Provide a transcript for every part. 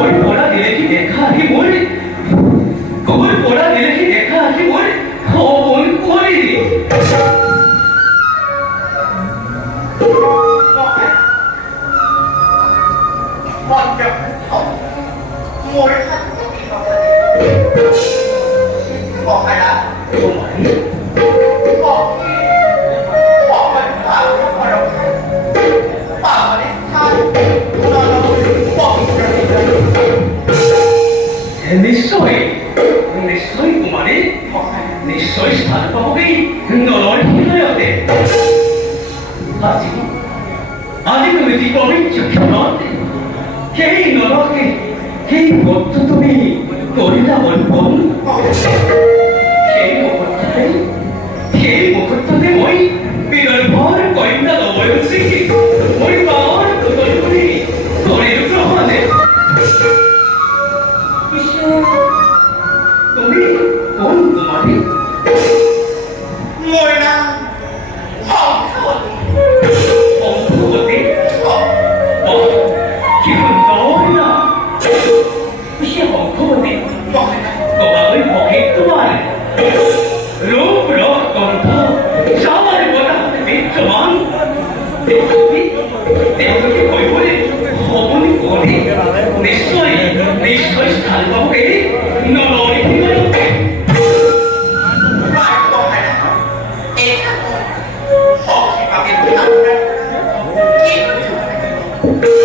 कोई पोड़ा दिले की देखा ही बोल कोई पोड़ा दिले की देखा ही बोल हो बोल कोईบอกใครนะ तो मारी บอกที่บอกมันปากของเราปากมันนี่ท่านเราบอกอีกอย่างนึง निश्चय निश्चय कुमारी บอกใคร निश्चय स्थान पाओगे नलर हृदयते আজি আজি তুমি জীবনের চক্ষুনত সেই নরকে সেই ভক্ত তুমি করিলা বন্ধন সেই মুহূর্ততে মই বিগর্ভর কন্যা নবয়সী মই পাওয়ার তোর করি করে গ্রহণে তুমি কোন কুমারী মই না অঙ্কবতী কি সুন্দর না সে অঙ্কবতী บอกใครนะ তোমার ভগে তোমার রূপ রক কণ্ঠ সবার গোটা বিদ্যমান দেবী দেবী কই বলে হবনি বলে নিশ্চয় নিশ্চয় স্থান পাবে নররি হিমালয়ে ไม่บอกใครนะเอ๊ะบอกที่มาเป็นท่านนะกินถึง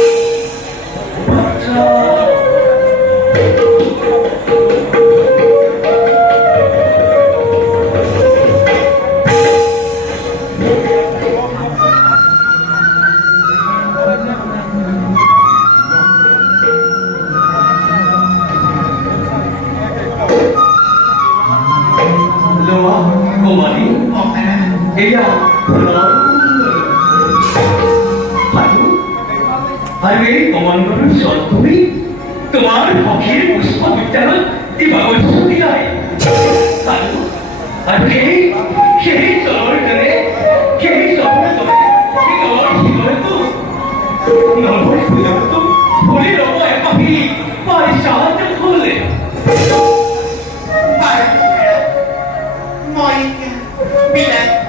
লোয়া কুমারী บอกใครนะ এয়া আর এই কমান্ডর সত্যমি তোমার হকের পুষ্প বিদ্যালয় দিবাবস্য দিয়ায় আর সেই চলর জনে সেই সফল জনে সেই নর শিবরে তো নর শিবরে তো ফুলে রব একাকি পাই সাহায্য করলে ไปบอกใครนะমইเนี่ยมีอะไร